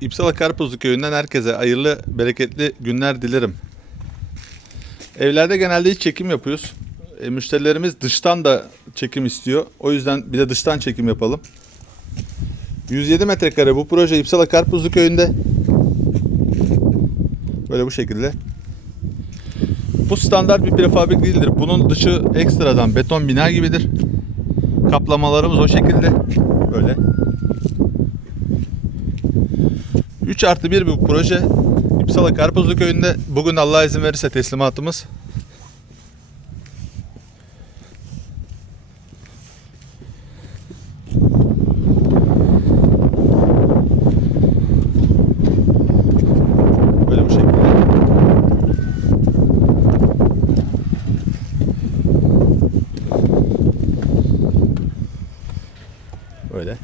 İpsala Karpuzlu köyünden herkese hayırlı, bereketli günler dilerim. Evlerde genelde hiç çekim yapıyoruz. E, müşterilerimiz dıştan da çekim istiyor. O yüzden bir de dıştan çekim yapalım. 107 metrekare bu proje İpsala Karpuzlu köyünde. Böyle bu şekilde. Bu standart bir prefabrik değildir. Bunun dışı ekstradan beton bina gibidir. Kaplamalarımız o şekilde. Böyle. 3 artı 1 bu proje. İpsala Karpuzlu köyünde bugün Allah izin verirse teslimatımız. Böyle bu. Böyle.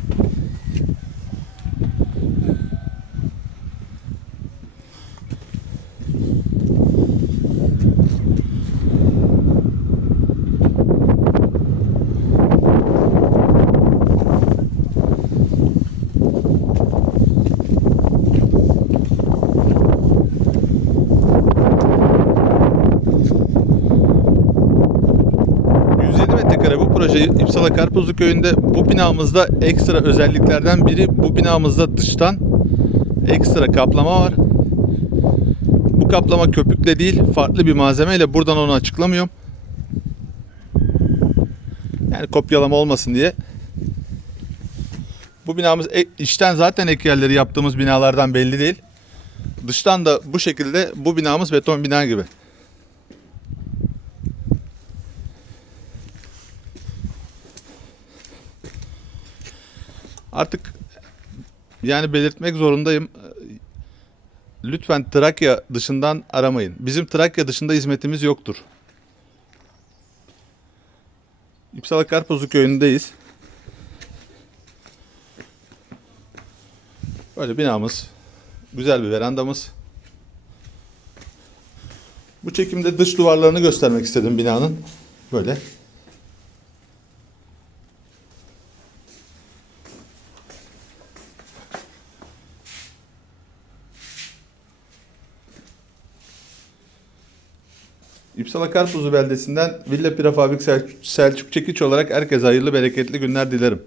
...107 metrekare bu proje İpsala Karpuzlu köyünde bu binamızda ekstra özelliklerden biri bu binamızda dıştan ekstra kaplama var. Bu kaplama köpükle değil farklı bir malzemeyle buradan onu açıklamıyorum. Yani kopyalama olmasın diye. Bu binamız e- içten zaten ek yerleri yaptığımız binalardan belli değil. Dıştan da bu şekilde bu binamız beton bina gibi. Artık yani belirtmek zorundayım. Lütfen Trakya dışından aramayın. Bizim Trakya dışında hizmetimiz yoktur. İpsala Karpuzlu köyündeyiz. Böyle binamız. Güzel bir verandamız. Bu çekimde dış duvarlarını göstermek istedim binanın. Böyle. İpsala Karpuzlu beldesinden Villa Prefabrik Sel- Selçuk Çekiç olarak herkese hayırlı bereketli günler dilerim.